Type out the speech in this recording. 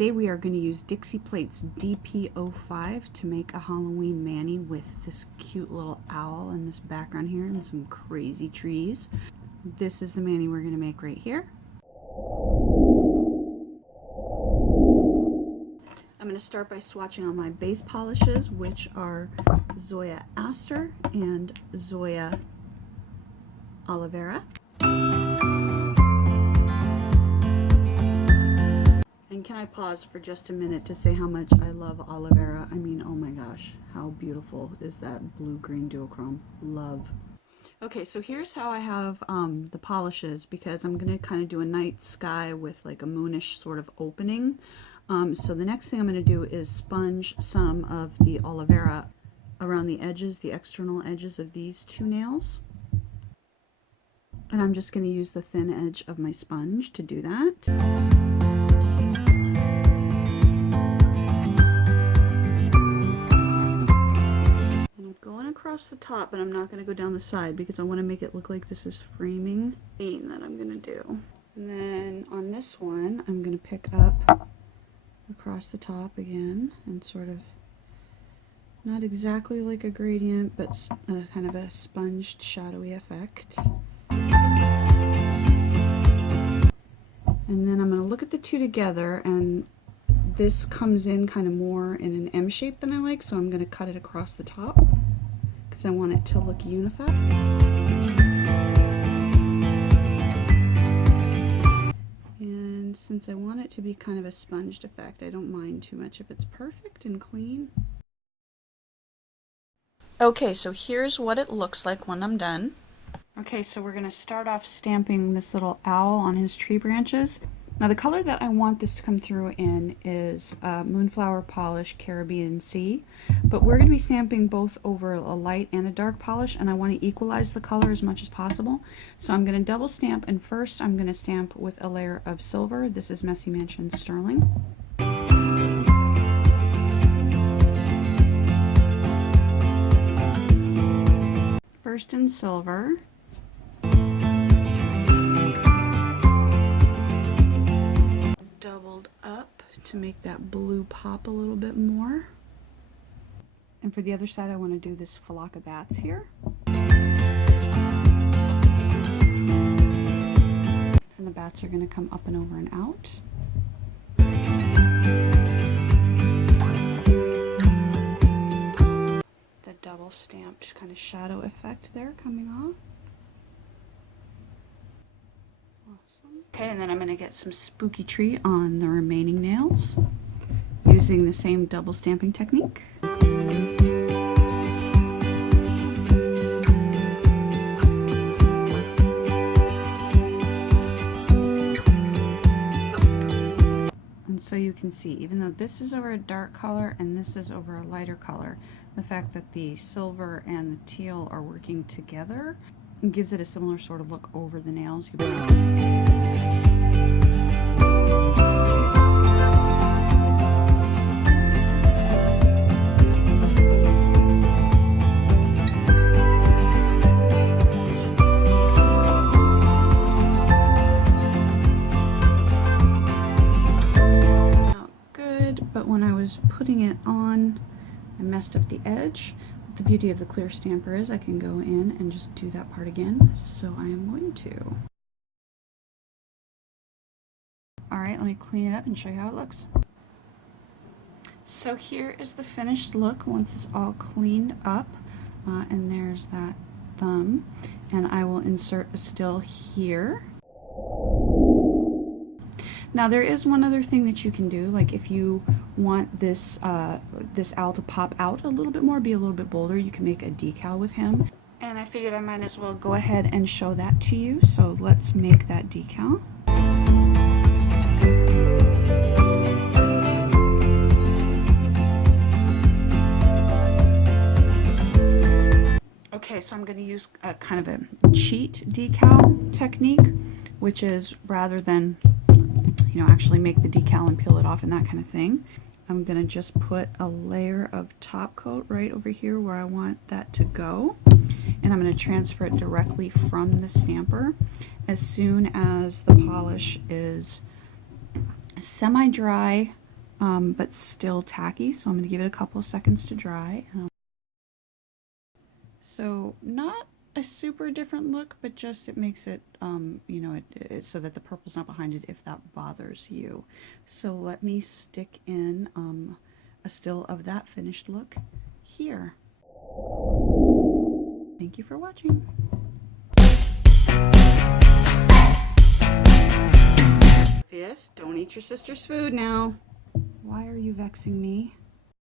today we are going to use Dixie Plates DP05 to make a Halloween mani with this cute little owl in this background here and some crazy trees. This is the mani we're going to make right here. I'm going to start by swatching on my base polishes, which are Zoya Aster and Zoya Aloe Vera. And can I pause for just a minute to say how much I love aloe vera? I mean, oh my gosh, how beautiful is that blue-green duochrome? Love. Okay, so here's how I have the polishes, because I'm going to kind of do a night sky with like a moonish sort of opening. So the next thing I'm going to do is sponge some of the aloe vera around the edges, the external edges of these two nails. And I'm just going to use the thin edge of my sponge to do that. Across the top, but I'm not going to go down the side because I want to make it look like this is framing thing that I'm going to do. And then on this one, I'm going to pick up across the top again and sort of, not exactly like a gradient, but kind of a sponged shadowy effect. And then I'm going to look at the two together, and this comes in kind of more in an M shape than I like, so I'm going to cut it across the top. I want it to look unified. And since I want it to be kind of a sponged effect, I don't mind too much if it's perfect and clean. Okay, so here's what it looks like when I'm done. Okay, so we're going to start off stamping this little owl on his tree branches. Now the color that I want this to come through in is Moonflower Polish Caribbean Sea, but we're going to be stamping both over a light and a dark polish, and I want to equalize the color as much as possible. So I'm going to double stamp, and first I'm going to stamp with a layer of silver. This is Messy Mansion Sterling. First in silver. Doubled up to make that blue pop a little bit more. And for the other side, I want to do this flock of bats here. And the bats are going to come up and over and out. The double stamped kind of shadow effect there coming off. Okay, and then I'm going to get some spooky tree on the remaining nails using the same double stamping technique. And so you can see, even though this is over a dark color and this is over a lighter color, the fact that the silver and the teal are working together gives it a similar sort of look over the nails. Not good, but when I was putting it on, I messed up the edge. The beauty of the clear stamper is I can go in and just do that part again, so I am going to. Alright, let me clean it up and show you how it looks. So here is the finished look once it's all cleaned up, and there's that thumb, and I will insert a still here. Now there is one other thing that you can do, like if you want this this owl to pop out a little bit more, be a little bit bolder, you can make a decal with him. And I figured I might as well go ahead and show that to you, so let's make that decal. Okay, so I'm going to use a kind of a cheat decal technique, which is rather than actually make the decal and peel it off and that kind of thing, I'm going to just put a layer of top coat right over here where I want that to go, and I'm going to transfer it directly from the stamper as soon as the polish is semi-dry but still tacky. So I'm going to give it a couple of seconds to dry. So not a super different look, but just it makes it, you know, it so that the purple's not behind it if that bothers you. So let me stick in a still of that finished look here. Thank you for watching. Yes, don't eat your sister's food now. Why are you vexing me?